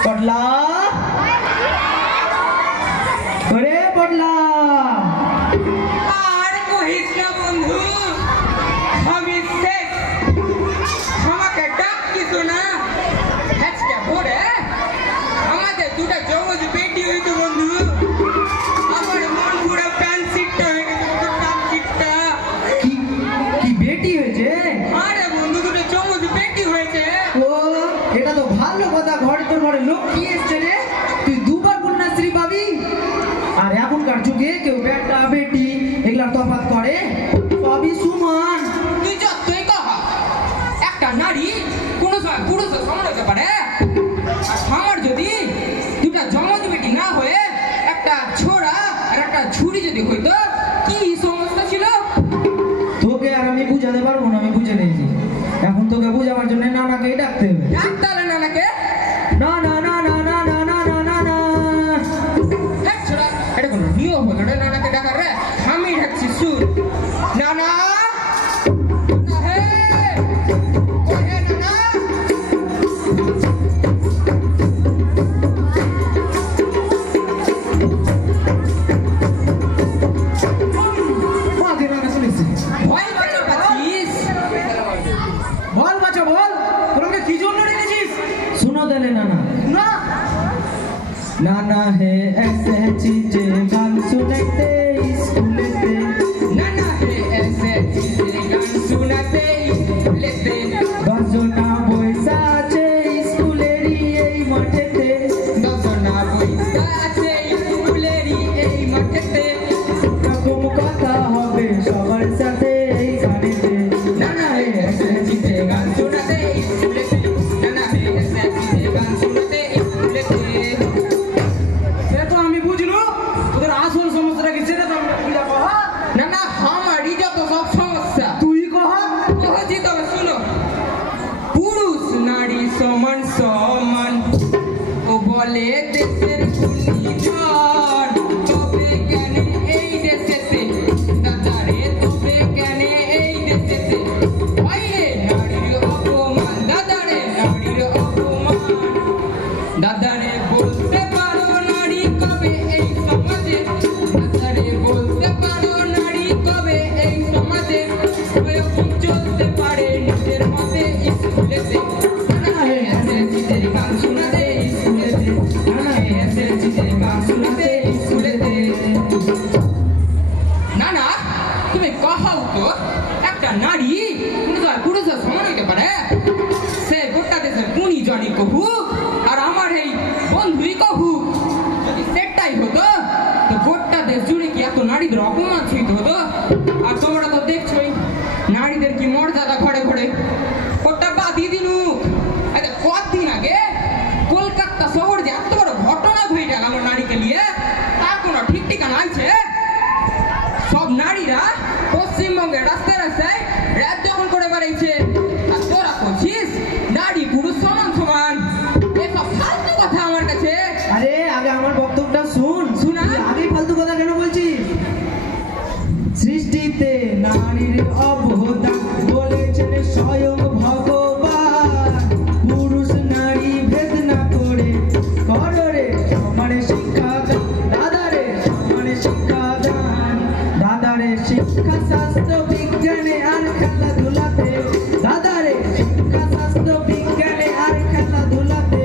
पटला अरे पटला আর কহিস না বন্ধু আমি শেষ আমাকে ডাক কিছু না আজকে ভোরে আমাদের দুটো জমজ বেটি হইতো বন্ধু আমার মন পুরো প্যান্ট সিটটা হয়ে গেছে প্যান্ট সিটটা কি বেটি হয়েছে আরে বন্ধু দুটো জমজ বেটি হয়েছে ও এটা তো ভালো কথা ঘরে তোর ঘরে লক্ষ্মী এসছে রে তুই দুবার কন্যাশ্রী পাবি আর এখনকার যুগে কেউ বেটা বেটি এগুলার তফাৎ করে সবই সমান তুই যতই কহ একটা নারী কোনো সময় পুরুষের সমান হতে পারে আর আমার যদি দুটা জমজ বেটি না হয়ে একটা ছোড়া আর একটা ছুরি যদি হইতো কি সমস্যা ছিল তোকে আর আমি বুঝাতে পারবো না আমি বুঝে নিয়েছি এখন তোকে বুঝাবার জন্য নানাকেই ডাকতে হবে ডাক্তার নানাকে না না না না না না না না না না হ্যাঁ ছোড়া এটা কোনো নিয়ম হলো রে নানাকে ডাকার রে আমি ডাকছি শুন নানা নানা হে ও হে নানা মাকে নানা শুনেছি ভয় বাঁচা পাচ্ছিস বল বাচ্চা বল তোকে কি জন্য ডেকেছিস सुनो दले नाना ना नाना है ऐसे चीजें गान सुनते स्कूलेते नाना है ऐसे चीजें गान सुनाते लेते बजना বইসা আছে স্কুলেরই এই মাঠেতে দশনা বইসা আছে স্কুলেরই এই মাঠেতে রকম কথা হবে সবার সাথে এই গানেতে नाना है ऐसे चीजें गान सुनाते लेते नाना है ऐसे चीजें गान सुनाते लेते সে তো আমি বুঝলো তোদের আসল সমস্যাটা কি সেটা তো আমি বুঝা কহা नाना हमारी যত সব সমস্যা তুই কহা কহছি তবে শুনো পুরুষ নারী সমান সমান ও বলে দেশের গুণীজন তবে কেন এই দেশেতে দাদারে তবে কেন এই দেশেতে বাইরে নারীর অপমান দাদারে নারীর অপমান দাদারে বলতে পারো নারী কবে এই সমাজে দাদারে বলতে পারো নারী কবে এই সমাজে এরকম চলতে পারে নিজের মতে স্কুলেতে নানা হে এসে চিতের গান শোনাতে স্কুলেতে নানা হে এসে চিতের গান শোনাতে স্কুলেতে নানা তুমি কহাও তো একটা নারী পুরুষের সমান হইতে পারে সে গোটা দেশের গুণী জনি কহু আর আমার এই বন্ধুই কহু যদি সেটাই হতো তো গোটা দেশ জুড়ে কি এত নারীদের অপমান হইতে হতো আর তোমরা তো দেখছোই নারীদের কি মর্যাদা ঘরে ঘরে ওটা বাদি দিনু আরে কতদিন আগে কলকাতা শহর যে এত বড় ঘটনা হয়ে গেল আমার নারীকে নিয়ে তার কোনো ঠিক ঠিকানা আছে সব নারীরা পশ্চিমবঙ্গের রাস্তায় রাস্তায় রাত দখল করে বেড়াইছে আর তোরা করছিস নারী পুরুষ সমান সমান এসব ফালতু কথা আমার কাছে আরে আগে আমার বক্তব্যটা শুন শোনা। তুই আগে ফালতু কথা কেন বলছিস সৃষ্টিতে নারীর অবদান বলেছেন স্বয়ং ভগবান পুরুষ নারী ভেদ না করে কররে সমানে শিক্ষা দান দাদারে সমানে শিক্ষা দান দাদারে শিক্ষা শাস্ত্র বিজ্ঞানে আর খেলাধুলাতে দাদারে শিক্ষা শাস্ত্র বিজ্ঞানে আর খেলাধুলাতে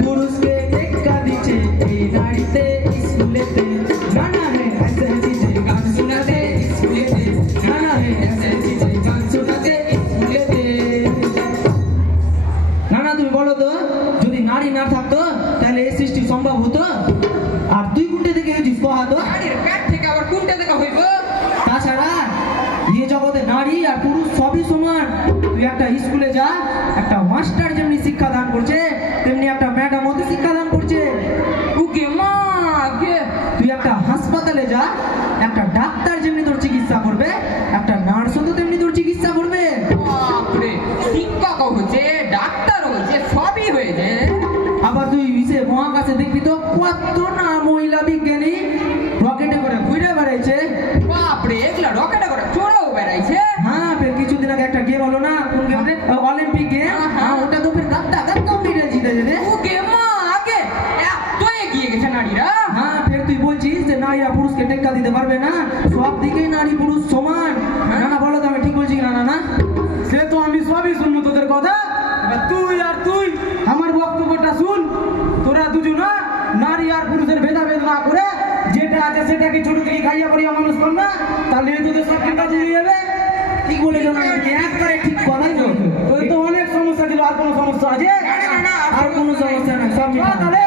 পুরুষকে টেক্কা দিচ্ছে এই নারীতে স্কুলেতে নানা হে ऐसे चीजें गान सुनाते स्कूलेते नाना হে ऐसे चीजें गान सुनाते स्कूलेते নানা তুমি বলো তো যদি নারী না থাকতো তাহলে এই সৃষ্টি সম্ভব হতো আর তুই কোনটা থেকে হয়েছিস কহা তো নারীর পেট থেকে আবার কোনটা দেখা হইব তাছাড়া এই জগতে নারী আর পুরুষ সবই সমান তুই একটা স্কুলে যা একটা মাস্টার যেমনি শিক্ষা দান করছে তেমনি একটা ম্যাডাম ওদের শিক্ষা দান করছে উকে মা কে তুই একটা হাসপাতালে যা একটা ডাক্তার যেমনি তোর চিকিৎসা করবে একটা নার্সও তো তেমনি তোর চিকিৎসা করবে বাপরে শিক্ষক হচ্ছে ডাক্তার হচ্ছে সবই হয়েছে আবার তুই ইসে মহাকাশে দেখবি তো কত না মহিলা বিজ্ঞানী রকেটে করে ঘুরে বেড়াইছে বাপরে এগুলা রকেটে করে চড়াও বেড়াইছে হ্যাঁ ফের কিছুদিন আগে একটা গেম হলো না কোন গেম রে অলিম্পিক গেম হ্যাঁ, হ্যাঁ ওটা তো ফের দাদা কম্পিউটার জিতেছে রে উকে মা আগে দিতে পারবে না? সব দিকেই নারী পুরুষ সমান। না না বলো তো আমি ঠিক বলছি কিনা? না না সে তো আমি সবই শুনবো তোদের কথা। এবার তুই আমার বক্তব্যটা শুন। তোরা দুজনা নারী আর পুরুষের ভেদাভেদ না করে যেটা আছে সেটাকে ছোট থেকে খাইয়া পড়িয়া মানুষ কর না, তাহলে তোদের সব চিন্তা চলে যাবে। ঠিক বলেছো না? একবারে ঠিক কথাই বলছো। তোদের তো অনেক সমস্যা ছিল, আর কোনো সমস্যা আছে? আর কোনো সমস্যা না, সব চল তাহলে